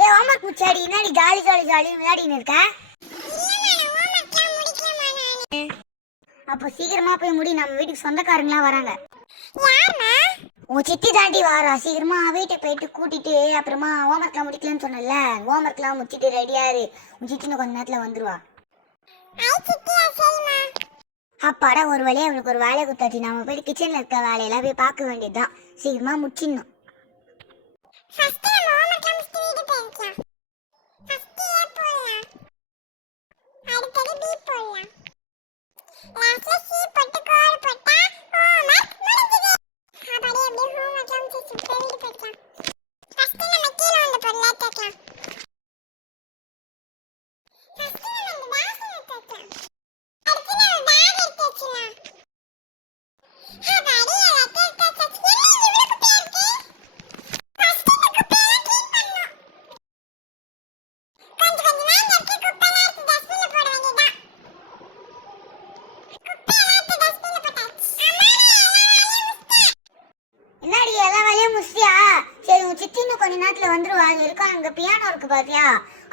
ஏ homework முச்சாடி என்னடி jolly jolly jolly விளையாடின்னு இருக்க? அப்போ சீக்கிரமா போய் முடி, நம்ம வீட்டுக்கு சொந்தக்காரங்களாம் வராங்க. உன் சித்தி தாண்டி வாரா, சீக்கிரமா வீட்டுக்கு போயிட்டு கூட்டிட்டு அப்புறமா ஹோம்வொர்க்லாம் முடிக்கலன்னு சொன்னல, ஹோம்வொர்க்லாம் முடிச்சிட்டு ரெடியாரு. உன் சித்தி கொஞ்ச நேரத்துல வந்துருவா. அப்பாடா, ஒரு வழியா அவளுக்கு ஒரு வேலையை கொடுத்தாச்சு. நம்ம போயிட்டு கிச்சன்ல இருக்க வேலையெல்லாம் போய் பார்க்க வேண்டியதுதான். சீக்கிரமா முடிச்சிடணும். கொஞ்ச நேரத்துல வந்துருவா. அது இருக்கா, அங்க பியானோ இருக்கு பாத்தியா,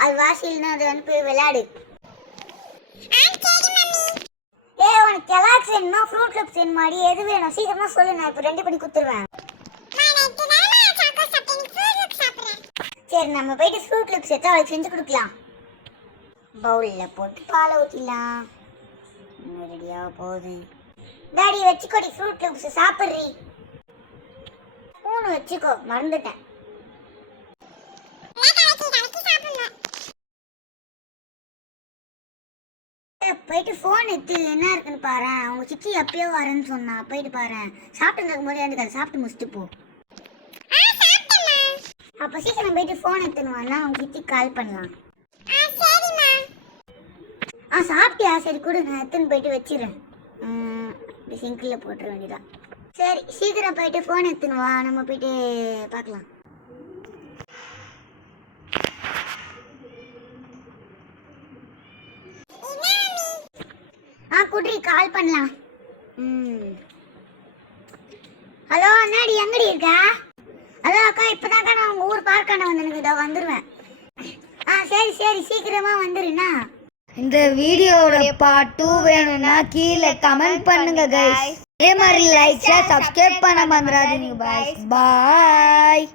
அது வாசில்னா அது வந்து போய் விளையாடு. ஏ உனக்கு கெலாக்ஸ் வேணுமா ஃப்ரூட் லூப்ஸ் வேணுமாடி, எது வேணும் சீக்கிரமா சொல்லு, நான் இப்போ ரெண்டு பண்ணி கொடுத்துருவேன். சரி நம்ம போயிட்டு ஃப்ரூட் லூப்ஸ் எடுத்து அவளுக்கு செஞ்சு கொடுக்கலாம். பவுலில் போட்டு பாலை ஊற்றிடலாம். இன்னும் ரெடியாக போகுது. டாடி வச்சுக்கோடி ஃப்ரூட் லூப்ஸ் சாப்பிட்றி. ஃபோன் வச்சுக்கோ, மறந்துட்டேன். போயிட்டு ஃபோன் எடுத்து என்ன இருக்குன்னு பாரு. அவங்க சித்தி எப்பயோ வரேன்னு சொன்னா, போயிட்டு பாரு. சாப்பிட்டு இருக்கும் போது எனக்கு அதை சாப்பிட்டு முடிச்சுட்டு போ. அப்போ சீக்கிரம் போயிட்டு ஃபோன் எடுத்துன்னு அவங்க சித்தி கால் பண்ணலாம். சாப்பிட்டியா? சரி கொடு, நான் எடுத்துன்னு போயிட்டு வச்சிடறேன். இப்படி சிங்கிளில் போட்டுற வேண்டியதான். சரி சீக்கிரம் போயிட்டு ஃபோன் எடுத்துன்னு வா, நம்ம போயிட்டு பார்க்கலாம். குட்ரி கால் பண்ணலாம். ஹலோ அண்ணாடி, எங்கடி இருக்க? ஹலோ அக்கா, இப்போதாக்கா நான் உங்கள் ஊர் பார்க்கான வந்துருக்கு, இதோ வந்துடுவேன். சரி சரி சீக்கிரமா வந்துருண்ணா. இந்த வீடியோட பார்ட் 2 வேணும்னா கீழே கமெண்ட் பண்ணுங்க கைஸ். இதே மாதிரி லைக் ஷேர் சப்ஸ்கிரைப் பண்ண மறந்துடாதீங்க. பாய்.